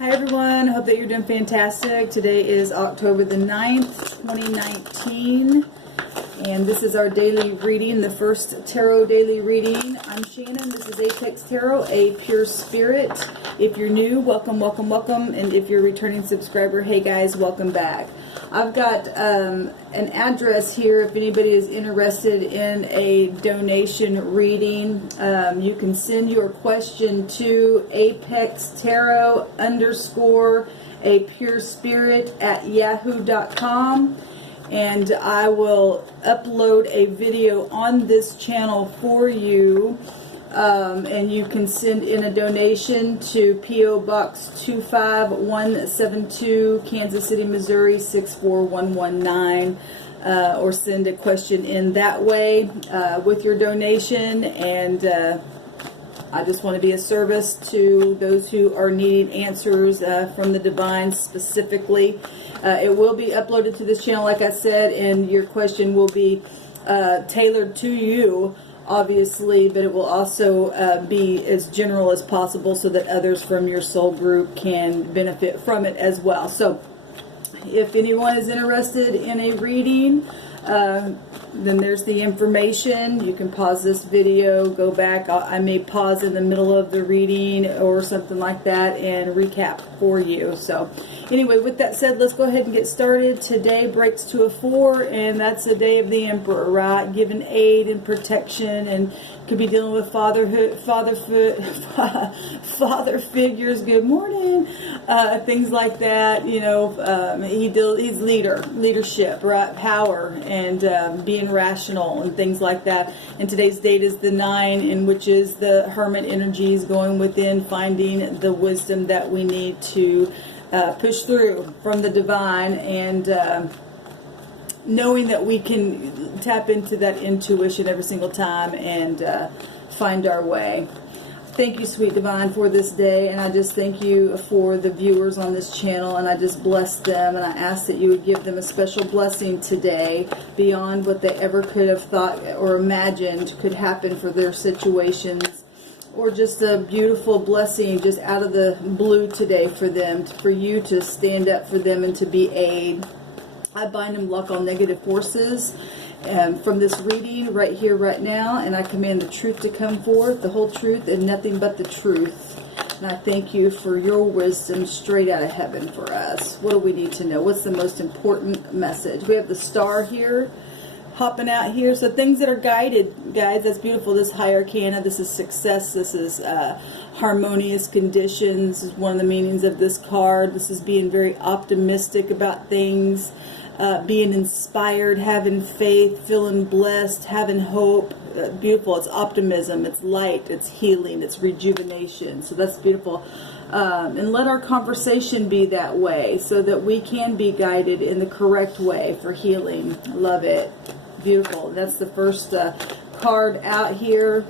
Hi everyone, hope that you're doing fantastic. Today is October the 9th, 2019, and this is our daily reading, the first tarot daily reading. I'm Shannon, this is Apex Tarot, a pure spirit. If you're new, welcome, welcome, welcome, and if you're a returning subscriber, hey guys, welcome back. I've got an address here if anybody is interested in a donation reading. You can send your question to apextarot_a_pure spirit@yahoo.com, and I will upload a video on this channel for you. And you can send in a donation to P.O. Box 25172, Kansas City, Missouri 64119, or send a question in that way with your donation. And I just want to be a service to those who are needing answers from the divine specifically. It will be uploaded to this channel, like I said, and your question will be tailored to you, obviously, but it will also be as general as possible so that others from your soul group can benefit from it as well. So if anyone is interested in a reading, then there's the information. You can pause this video, go back. I may pause in the middle of the reading or something like that and recap for you. So anyway, with that said, let's go ahead and get started. Today breaks to a 4, and that's the day of the Emperor, right? Giving aid and protection, and could be dealing with father figures. Good morning, things like that. You know, he's leadership, right? Power, and being rational and things like that. And today's date is the 9, in which is the Hermit energies going within, finding the wisdom that we need to push through from the divine, and knowing that we can tap into that intuition every single time and find our way. Thank you, sweet divine, for this day, and I just thank you for the viewers on this channel, and I just bless them, and I ask that you would give them a special blessing today beyond what they ever could have thought or imagined could happen for their situations, or just a beautiful blessing just out of the blue today for them, for you to stand up for them and to be aid. I bind and block all negative forces from this reading right here, right now, and I command the truth to come forth, the whole truth and nothing but the truth. And I thank you for your wisdom straight out of heaven for us. What do we need to know? What's the most important message? We have the star here, hopping out here. So things that are guided, guys, that's beautiful. This high arcana, this is success, this is harmonious conditions, is one of the meanings of this card. This is being very optimistic about things, being inspired, having faith, feeling blessed, having hope. Beautiful. It's optimism, it's light, it's healing, it's rejuvenation. So that's beautiful. And let our conversation be that way so that we can be guided in the correct way for healing. Love it. Beautiful. That's the first card out here.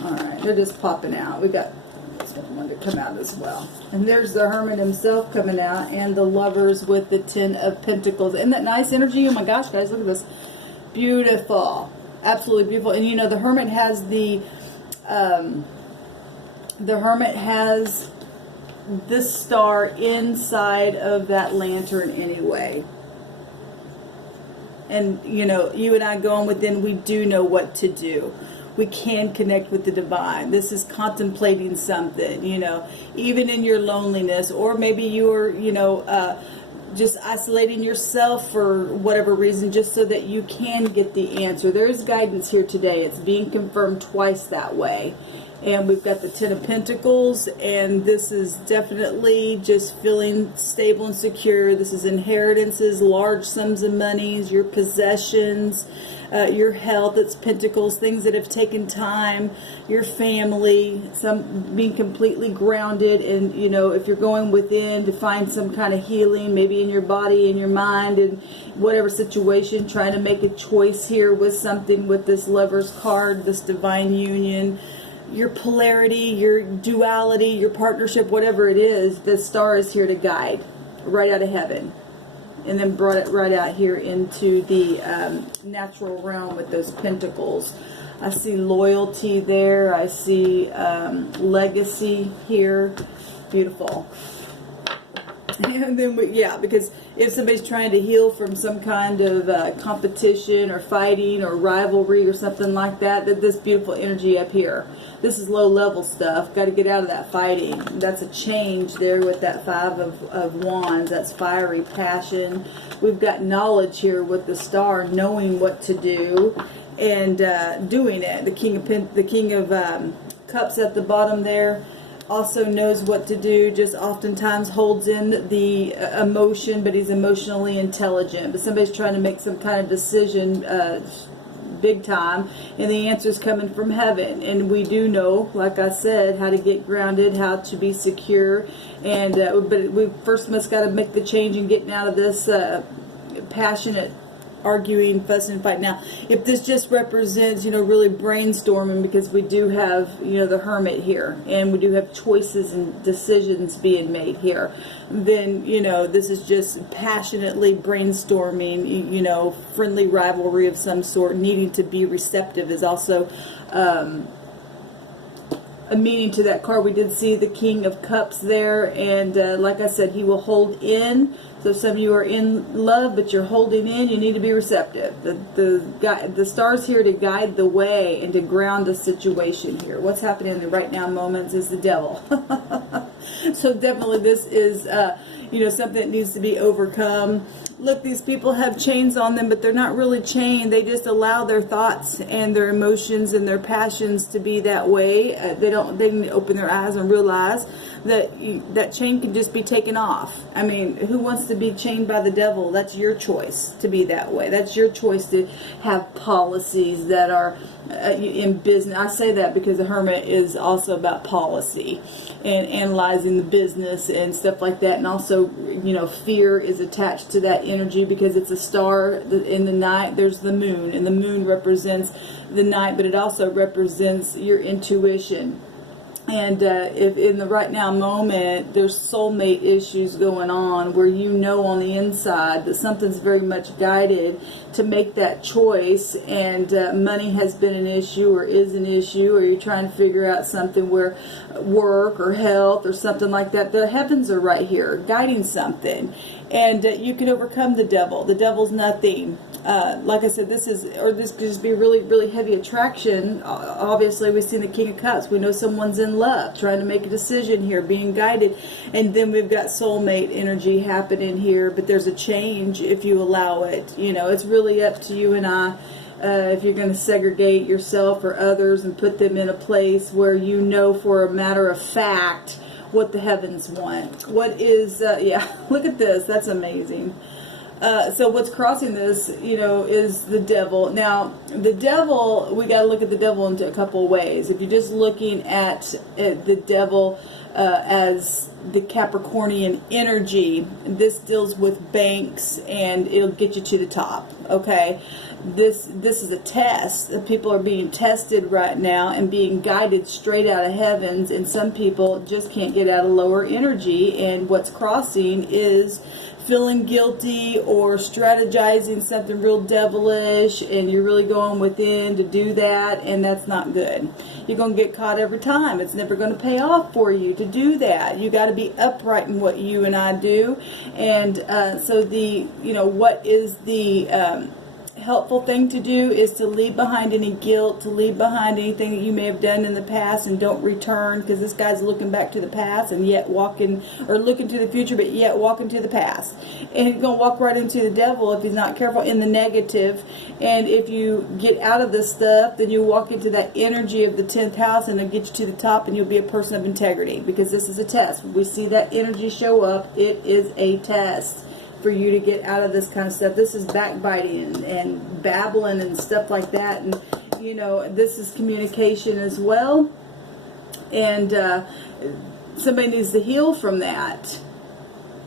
Alright, they're just popping out. We got this one to come out as well. And there's the Hermit himself coming out, and the Lovers with the 10 of Pentacles. Isn't that nice energy? Oh my gosh, guys, look at this. Beautiful. Absolutely beautiful. And you know, the Hermit has this star inside of that lantern anyway. And you know, you and I going within, we do know what to do. We can connect with the divine. This is contemplating something, you know, even in your loneliness, or maybe you're, you know, just isolating yourself for whatever reason, just so that you can get the answer. There's guidance here today. It's being confirmed twice that way. And we've got the 10 of Pentacles, and this is definitely just feeling stable and secure. This is inheritances, large sums of monies, your possessions, your health. It's Pentacles, things that have taken time, your family, some being completely grounded. And you know, if you're going within to find some kind of healing, maybe in your body, in your mind, and whatever situation, trying to make a choice here with something with this Lover's card, this divine union, your polarity, your duality, your partnership, whatever it is, the star is here to guide right out of heaven. And then brought it right out here into the natural realm with those pentacles. I see loyalty there. I see legacy here. Beautiful. And then, because if somebody's trying to heal from some kind of competition or fighting or rivalry or something like that, this beautiful energy up here. This is low level stuff. Got to get out of that fighting. That's a change there with that Five of Wands. That's fiery passion. We've got knowledge here with the Star, knowing what to do and doing it. The King of Cups at the bottom there also knows what to do, just oftentimes holds in the emotion, but he's emotionally intelligent. But somebody's trying to make some kind of decision big time, and the answer is coming from heaven. And we do know, like I said, how to get grounded, how to be secure, and but we first must got to make the change and getting out of this passionate arguing, fussing, fighting. Now, if this just represents, really brainstorming, because we do have, the Hermit here, and we do have choices and decisions being made here, then, this is just passionately brainstorming, friendly rivalry of some sort, needing to be receptive is also a meaning to that card. We did see the King of Cups there, and like I said, he will hold in. So some of you are in love, but you're holding in. You need to be receptive. The Star's here to guide the way and to ground the situation here. What's happening in the right now moments is the Devil. So definitely this is something that needs to be overcome. Look, these people have chains on them, but they're not really chained. They just allow their thoughts and their emotions and their passions to be that way. They can open their eyes and realize that chain can just be taken off. I mean, who wants to be chained by the devil? That's your choice to be that way. That's your choice to have policies that are in business. I say that because the Hermit is also about policy and analyzing the business and stuff like that. And also, fear is attached to that energy because it's a star in the night. There's the moon, and the moon represents the night, but it also represents your intuition. And if in the right now moment, there's soulmate issues going on where on the inside that something's very much guided to make that choice, and money has been an issue or is an issue, or you're trying to figure out something where work or health or something like that. The heavens are right here guiding something, and you can overcome the devil. The devil's nothing. Like I said, this could just be really, really heavy attraction. Obviously, we've seen the King of Cups. We know someone's in love, trying to make a decision here, being guided. And then we've got soulmate energy happening here, but there's a change if you allow it. It's really up to you and I. If you're going to segregate yourself or others and put them in a place where for a matter of fact what the heavens want. What is, look at this. That's amazing. So what's crossing this, is the devil. Now, the devil, we got to look at the devil into a couple of ways. If you're just looking at the devil as the Capricornian energy, this deals with banks, and it'll get you to the top. Okay, this is a test. People are being tested right now and being guided straight out of heavens, and some people just can't get out of lower energy. And what's crossing is feeling guilty or strategizing something real devilish, and you're really going within to do that, and that's not good. You're going to get caught every time. It's never going to pay off for you to do that. You got to be upright in what you and I do. And so what is the helpful thing to do is to leave behind any guilt, to leave behind anything that you may have done in the past, and don't return, because this guy's looking back to the past and yet looking to the future, but yet walking to the past. And he's going to walk right into the devil if he's not careful, in the negative. And if you get out of this stuff, then you walk into that energy of the 10th house, and it'll get you to the top, and you'll be a person of integrity, because this is a test. When we see that energy show up, it is a test for you to get out of this kind of stuff. This is backbiting and babbling and stuff like that, and this is communication as well, and somebody needs to heal from that.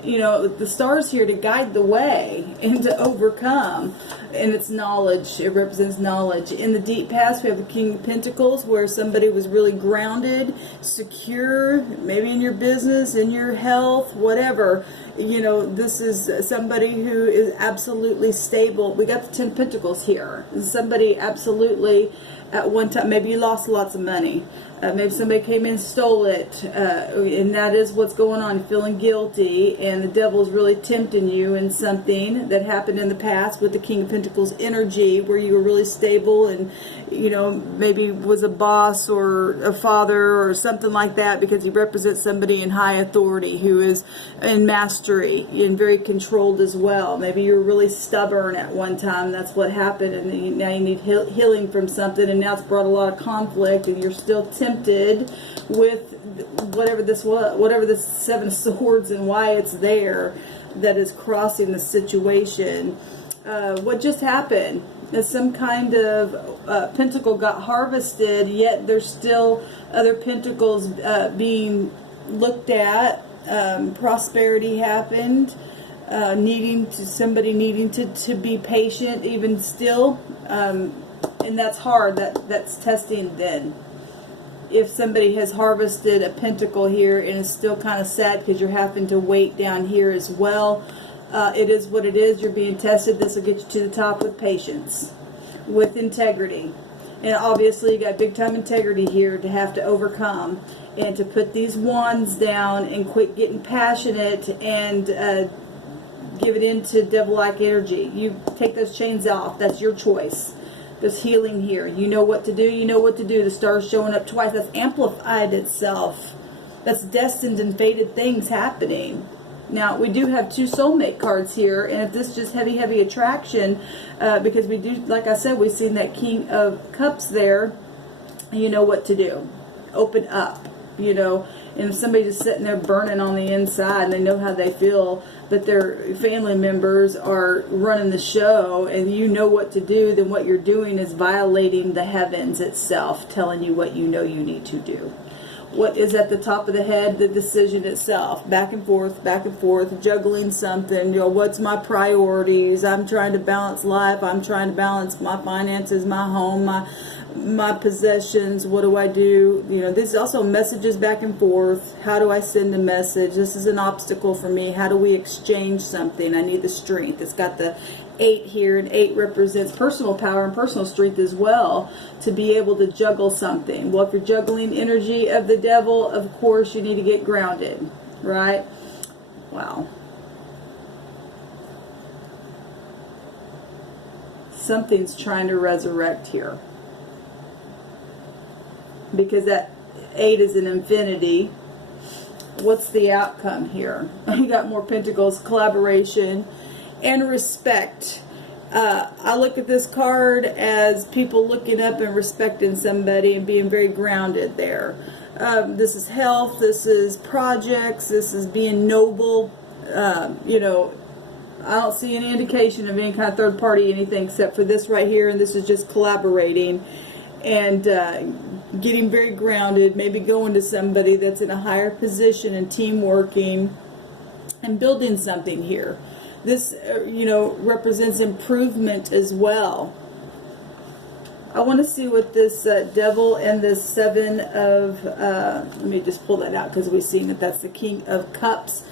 The star's here to guide the way and to overcome, and it's knowledge. It represents knowledge. In the deep past, we have the King of Pentacles, where somebody was really grounded, secure, maybe in your business, in your health, whatever. This is somebody who is absolutely stable. We got the 10 Pentacles here. Somebody absolutely at one time. Maybe you lost lots of money. Maybe somebody came in and stole it, and that is what's going on. You're feeling guilty, and the devil's really tempting you in something that happened in the past with the King of Pentacles energy, where you were really stable and, you know, maybe was a boss or a father or something like that, because he represents somebody in high authority who is in mastery and very controlled as well. Maybe you were really stubborn at one time. That's what happened, and now you need healing from something, and now it's brought a lot of conflict, and you're still tempted with whatever this was, whatever this Seven of Swords, and why it's there that is crossing the situation. What just happened is some kind of pentacle got harvested, yet there's still other pentacles being looked at. Prosperity happened, somebody needing to be patient even still, and that's hard. That's testing then. If somebody has harvested a pentacle here and is still kind of sad because you're having to wait down here as well, it is what it is. You're being tested. This will get you to the top with patience, with integrity. And obviously you got big time integrity here to have to overcome, and to put these wands down and quit getting passionate and give it into devil-like energy. You take those chains off. That's your choice. There's healing here. You know what to do. You know what to do. The star's showing up twice. That's amplified itself. That's destined and fated things happening. Now, we do have 2 soulmate cards here, and if this is just heavy, heavy attraction, because we do, like I said, we've seen that King of Cups there, you know what to do. Open up, you know, and if somebody's just sitting there burning on the inside, and they know how they feel, but their family members are running the show, and you know what to do, then what you're doing is violating the heavens itself, telling you what you know you need to do. What is at the top of the head? The decision itself. Back and forth, juggling something. You know, what's my priorities? I'm trying to balance life. I'm trying to balance my finances, my home, my possessions. What do I do? You know, there's also messages back and forth. How do I send a message? This is an obstacle for me. How do we exchange something? I need the strength. It's got the 8 here, and 8 represents personal power and personal strength as well, to be able to juggle something. Well, if you're juggling energy of the devil, of course you need to get grounded, right? Wow. Something's trying to resurrect here, because that 8 is an infinity. What's the outcome here? You got more pentacles, collaboration, and respect. I look at this card as people looking up and respecting somebody and being very grounded there. This is health, this is projects, this is being noble. You know, I don't see any indication of any kind of third party anything except for this right here, and this is just collaborating and getting very grounded, maybe going to somebody that's in a higher position and team working and building something here. This, you know, represents improvement as well. I want to see what this devil and this 7 of, let me just pull that out because we've seen that that's the King of Cups.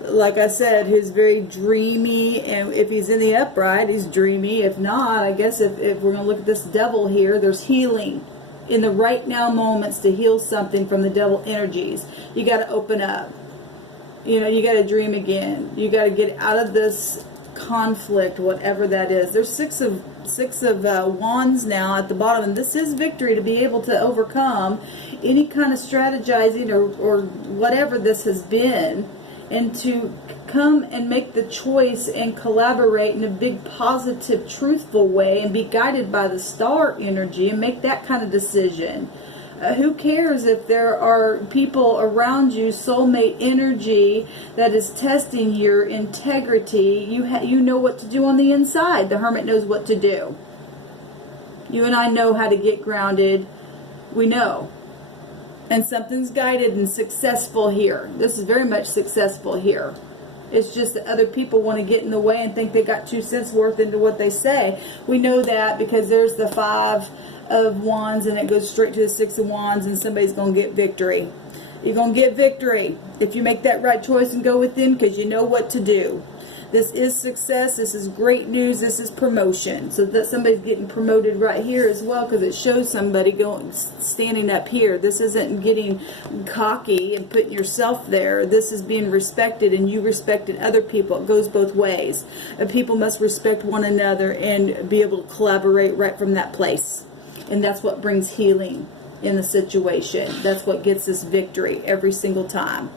Like I said, he's very dreamy, and if he's in the upright, he's dreamy. If not, I guess if we're going to look at this devil here, there's healing in the right now moments to heal something from the devil energies. You got to open up. You know, you got to dream again. You got to get out of this conflict, whatever that is. There's six of wands now at the bottom, and this is victory, to be able to overcome any kind of strategizing or whatever this has been, and to come and make the choice and collaborate in a big, positive, truthful way, and be guided by the star energy and make that kind of decision. Who cares if there are people around you, soulmate energy, that is testing your integrity? You know what to do on the inside. The Hermit knows what to do. You and I know how to get grounded. We know. And something's guided and successful here. This is very much successful here. It's just that other people want to get in the way and think they got 2 cents worth into what they say. We know that because there's the 5 of wands, and it goes straight to the 6 of wands, and somebody's going to get victory. You're going to get victory if you make that right choice and go within, because you know what to do. This is success. This is great news. This is promotion. So that somebody's getting promoted right here as well, because it shows somebody standing up here. This isn't getting cocky and putting yourself there. This is being respected, and you respected other people. It goes both ways. And people must respect one another and be able to collaborate right from that place. And that's what brings healing in the situation. That's what gets us victory every single time.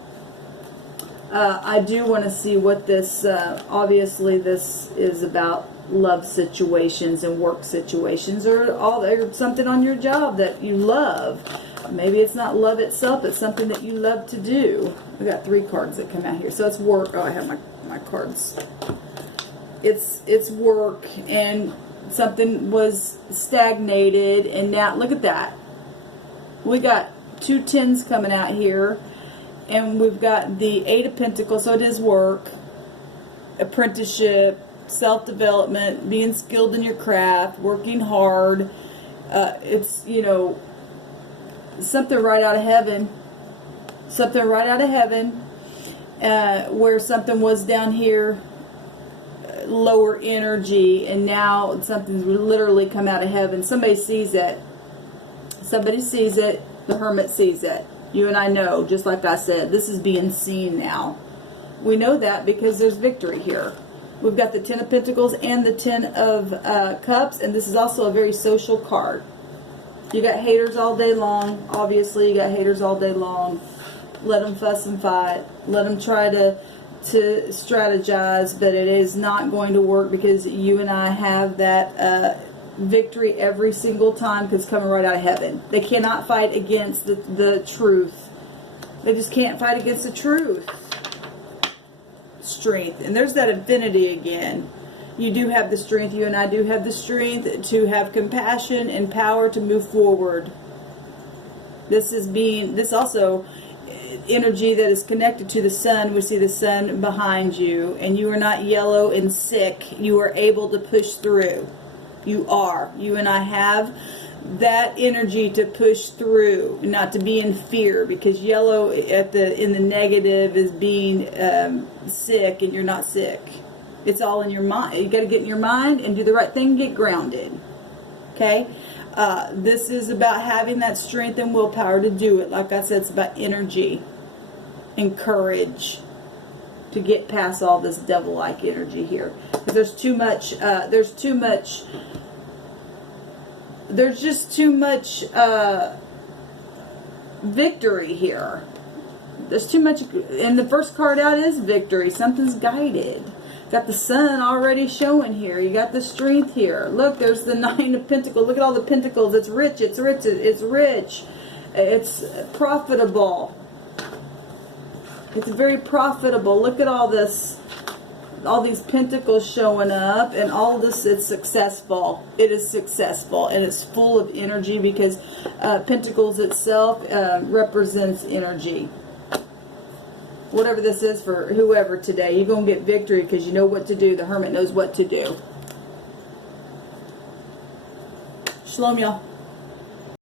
I do want to see what this, obviously this is about love situations and work situations, or something on your job that you love. Maybe it's not love itself, it's something that you love to do. We got 3 cards that come out here. So it's work. Oh, I have my cards. It's work, and something was stagnated, and now look at that. We got 2 tens coming out here. And we've got the 8 of Pentacles, so it is work, apprenticeship, self-development, being skilled in your craft, working hard. It's, you know, something right out of heaven. Something right out of heaven, where something was down here, lower energy, and now something's literally come out of heaven. Somebody sees it. Somebody sees it. The Hermit sees it. You and I know, just like I said, this is being seen now. We know that because there's victory here. We've got the 10 of Pentacles and the 10 of Cups, and this is also a very social card. You got haters all day long. Obviously, you got haters all day long. Let them fuss and fight. Let them try to strategize, but it is not going to work, because you and I have that victory every single time, because it's coming right out of heaven. They cannot fight against the truth. They just can't fight against the truth. Strength. And there's that infinity again. You do have the strength. You and I do have the strength to have compassion and power to move forward. This also energy that is connected to the sun. We see the sun behind you, and you are not yellow and sick. You are able to push through. You and I have that energy to push through, not to be in fear, because yellow in the negative is being sick, and you're not sick. It's all in your mind. You got to get in your mind and do the right thing, get grounded. Okay? This is about having that strength and willpower to do it. Like I said, it's about energy and courage to get past all this devil-like energy here. Because there's just too much victory here. There's too much, and the first card out is victory. Something's guided. Got the sun already showing here. You got the strength here. Look, there's the 9 of Pentacles. Look at all the pentacles. It's rich. It's rich. It's rich. It's profitable. It's very profitable. Look at all this. All these pentacles showing up, and all this, it's successful. It is successful, and it's full of energy, because Pentacles itself represents energy. Whatever this is for whoever today, you're going to get victory because you know what to do. The Hermit knows what to do. Shalom, y'all.